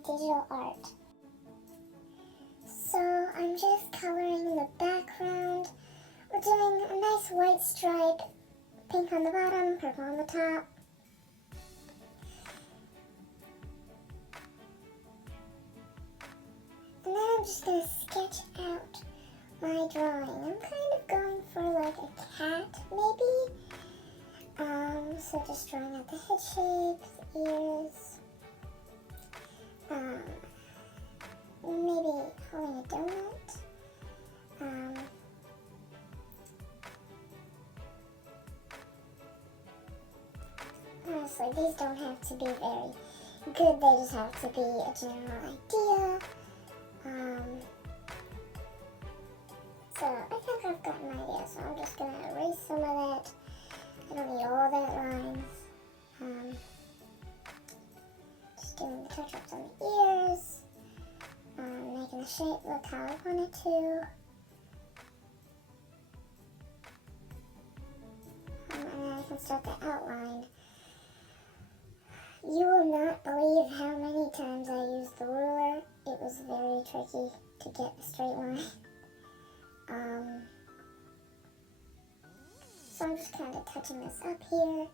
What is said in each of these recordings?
digital art. So I'm just coloring the background. We're doing a nice white stripe, pink on the bottom, purple on the top. And then I'm just going to sketch out my drawing. I'm kind of going for like a cat, maybe. So just drawing out the head shape, the ears. Maybe holding a donut. Honestly, these don't have to be very good. They just have to be a general idea. So I think I've got an idea, so I'm just going to erase some of that. I don't need all that lines. Just doing the touch-ups on the ears. Making the shape look how I want it to. And then I can start the outline. You will not believe how many times I used the ruler. It was very tricky to get a straight line. So I'm just kind of touching this up here.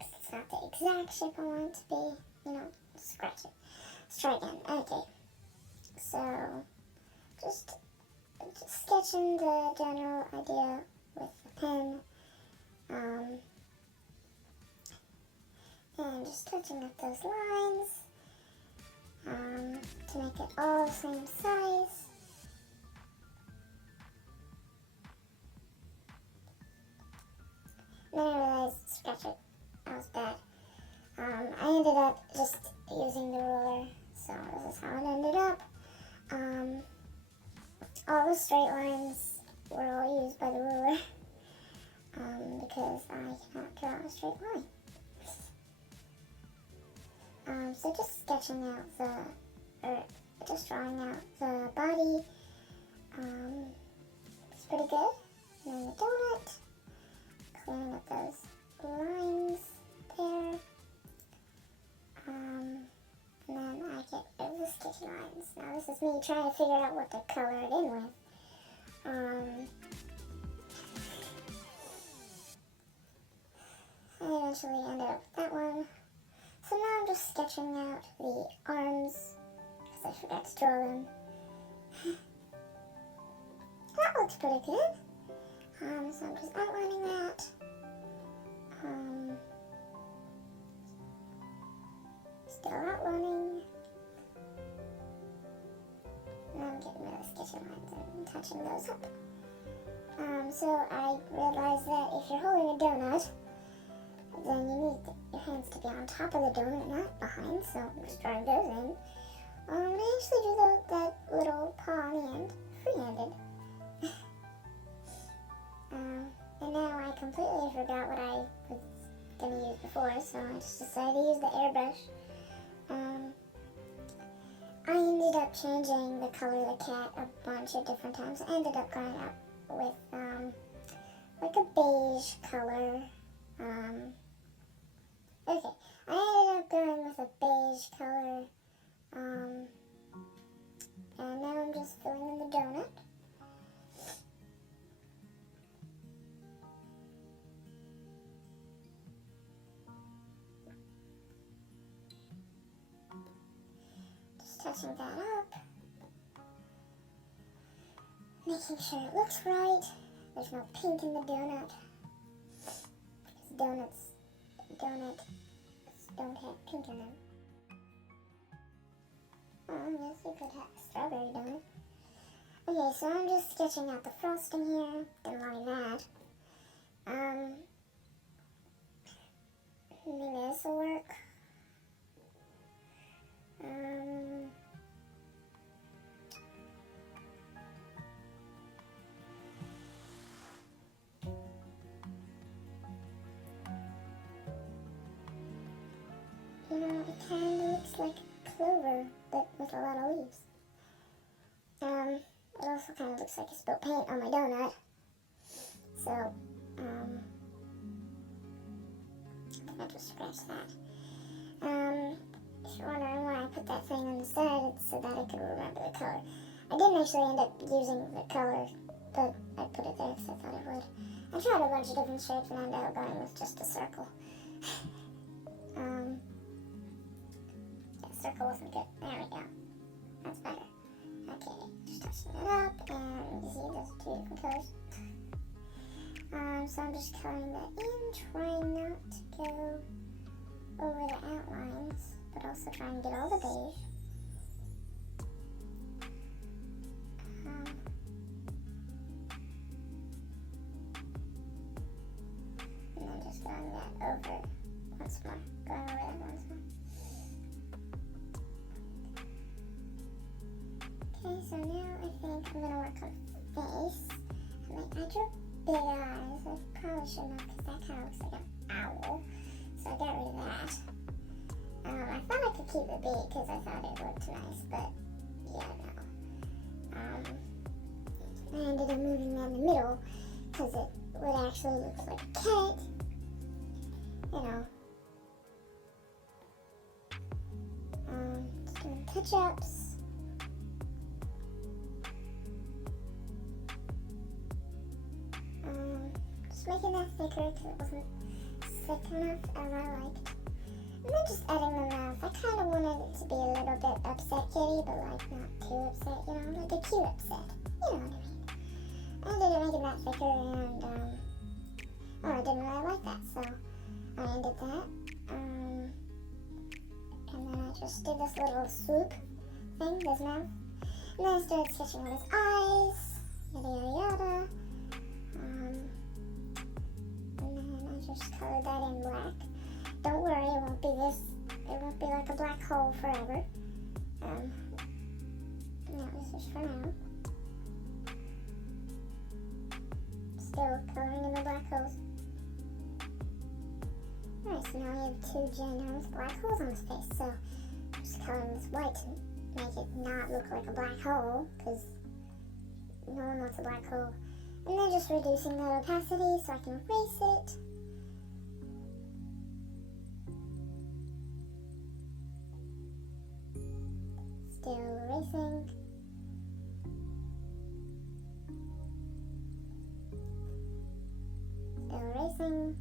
It's not the exact shape I want it to be. Scratch it. Let's try again. Okay. So, just sketching the general idea with the pen. And just touching up those lines to make it all the same size. Then I realized, scratch it, that was bad. I ended up just using the ruler, so this is how it ended up. All the straight lines were all used by the ruler because I cannot draw a straight line. So just sketching out just drawing out the body is pretty good. And then the donut, clearing up those lines there. And then I get rid of the sketchy lines. Now this is me trying to figure out what to color it in with. I eventually ended up with that one. So now I'm just sketching out the arms, because I forgot to draw them. That looks pretty good. So I'm just outlining that. Still outlining. And I'm getting rid of the sketchy lines and touching those up. So I realized that if you're holding a donut, then you need your hands to be on top of the donut, not behind, so I'm just drawing those in. I actually do that little paw on the end, free-handed. And now I completely forgot what I was going to use before, so I just decided to use the airbrush. I ended up changing the color of the cat a bunch of different times. I ended up going up with like a beige color. Okay, I ended up going with a beige color, and now I'm just filling in the donut. Just touching that up, making sure it looks right. There's no pink in the donut, because donuts don't have pink in them. Yes, you could have a strawberry donut. Okay, so I'm just sketching out the frosting here. Didn't like that. Maybe this will work. It kind of looks like clover, but with a lot of leaves. It also kind of looks like I spilled paint on my donut. So, I just scratch that. if you're wondering why I put that thing on the side, it's so that I could remember the color. I didn't actually end up using the color, but I put it there because I thought it would. I tried a bunch of different shapes and ended up going with just a circle. Yeah, circle wasn't good. There we go. That's better. Okay, just touching it up, and you see there's two different colors. So I'm just coloring that in, trying not to go over the outlines, but also trying to get all the beige. And then just going that over once more. Going over that once more. Okay, so now I think I'm going to work on face. I drew big eyes. I probably shouldn't have because that kind of looks like an owl. So I got rid of that. I thought I could keep the beak because I thought it looked nice, but yeah, no. I ended up moving that in the middle because it would actually look like a cat. You know. Just doing touch-ups. Just making that thicker because it wasn't thick enough as I liked. And then just adding the mouth. I kind of wanted it to be a little bit upset kitty, but like not too upset, you know, like a cute upset. You know what I mean. I ended up making that thicker and, I didn't really like that, so I ended that. And then I just did this little swoop thing, this mouth. And then I started sketching on his eyes, yada yada yada. And then I just colored that in black. Don't worry, it won't be like a black hole forever. That was just for now. Still coloring in the black holes. Alright, so now we have two ginormous black holes on his face, so I'm just coloring this white to make it not look like a black hole, because no one wants a black hole. And then just reducing the opacity so I can erase it. Still erasing. Still erasing.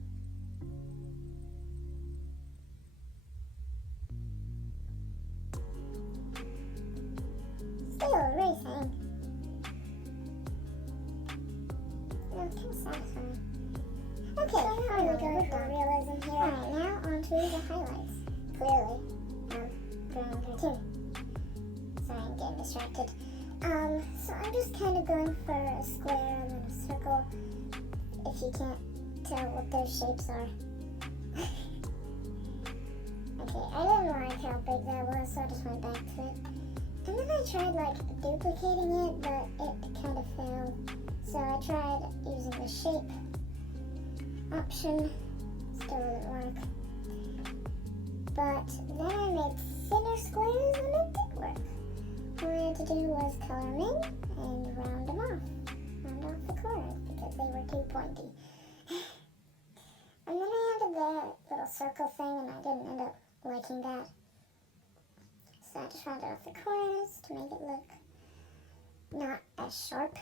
Still erasing. That's kind of satisfying. Okay, so now I'm going for realism here. Alright, now on to the highlights. Clearly, drawing here too. Sorry, I'm getting distracted. So I'm just kind of going for a square and then a circle, if you can't tell what those shapes are. Okay, I didn't like how big that was, so I just went back to it. And then I tried like duplicating it, but it kind of failed. So I tried using the shape option, still didn't work. But then I made thinner squares and it did work. All I had to do was color them in and round them off. Round off the corners because they were too pointy. And then I added that little circle thing and I didn't end up liking that. So I just rounded off the corners to make it look not as sharp.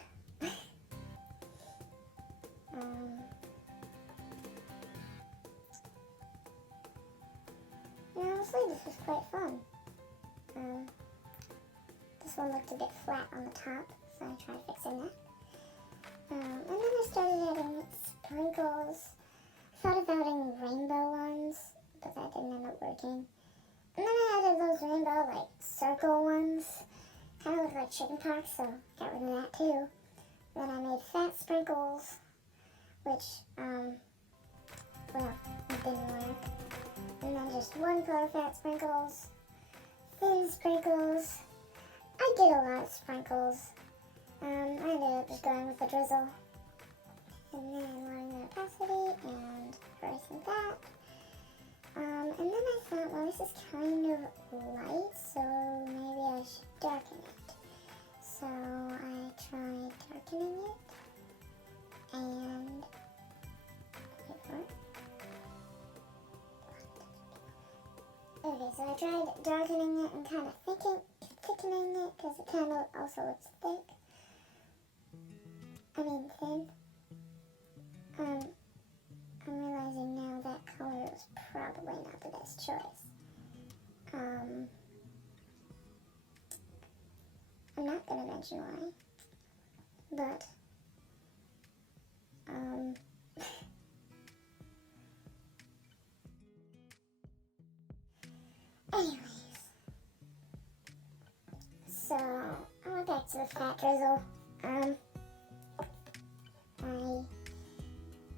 And honestly, this was quite fun. This one looked a bit flat on the top, so I tried fixing that. And then I started adding sprinkles. I thought of adding rainbow ones, but that didn't end up working. And then I added those rainbow, like, circle ones. Kind of look like chicken pox, so got rid of that too. Then I made fat sprinkles, which, well, it didn't work. And then just one color fat sprinkles, thin sprinkles. I did a lot of sprinkles. I ended up just going with the drizzle. And then lowering the opacity and erasing that. And then I thought, well, this is kind of light, so maybe I should darken it. So I tried darkening it. And wait for it. Okay, so I tried darkening it and kind of thickening it because it kind of also looks thick. I mean thin. I'm realizing now that color was probably not the best choice. I'm not gonna mention why, but anyways, so I went back to the fat drizzle. I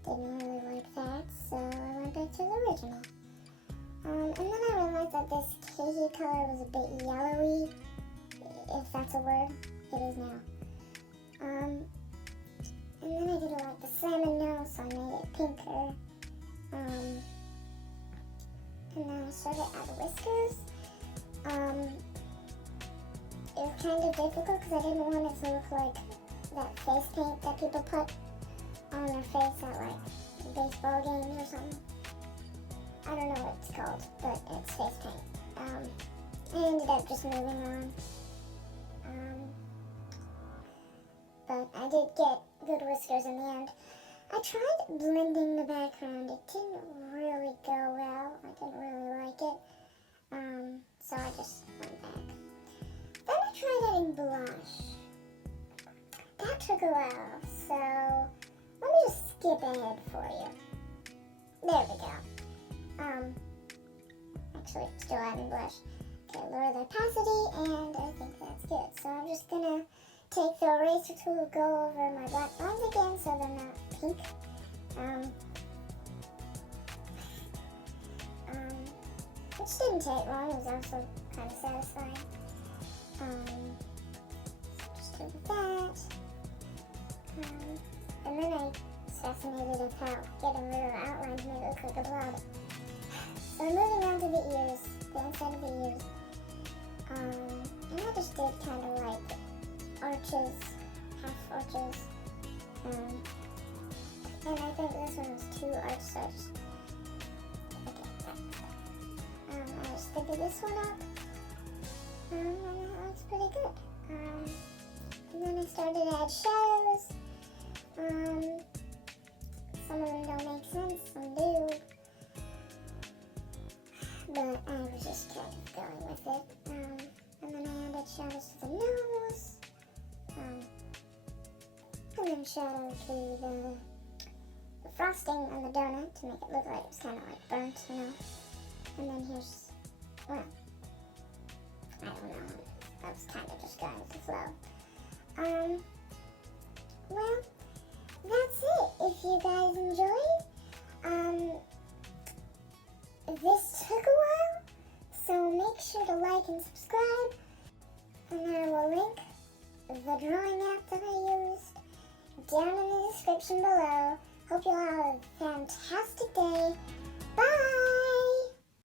didn't really like that, so I went back to the original. And then I realized that this cagey color was a bit yellowy, if that's a word. It is now. And then I didn't like the salmon nose, so I made it pinker. And then I started add whiskers. It was kind of difficult because I didn't want it to look like that face paint that people put on their face at like baseball games or something. I don't know what it's called, but it's face paint. I ended up just moving on. But I did get good whiskers in the end. I tried blending the background. It didn't really go well. I didn't really like it. So I just went back. Then I tried adding blush. That took a while, so let me just skip ahead for you. There we go. Actually, still adding blush. Okay, lower the opacity, and I think that's good. So I'm just gonna take the eraser tool, go over my black lines again so they're not pink. Which didn't take long, it was also kind of satisfying. So just do that. And then I was fascinated with how getting rid of the outlines made it look like a blob. So I'm moving on to the ears, the inside of the ears. And I just did kind of like arches, half arches. And I think this one was 2 arches, so I just I just figured this one up. And that looks pretty good. And then I started to add shadows. Some of them don't make sense, some do. But I was just kind of going with it. And then I added shadows to the nose. And then shadow to the frosting on the donut to make it look like it was kind of like burnt, you know. And then here's, well, I don't know. I was kind of just going with the flow. Well, that's it. If you guys enjoyed, this took a while, so make sure to like and subscribe. And I will link the drawing app that I used down in the description below. Hope you all have a fantastic day. Bye!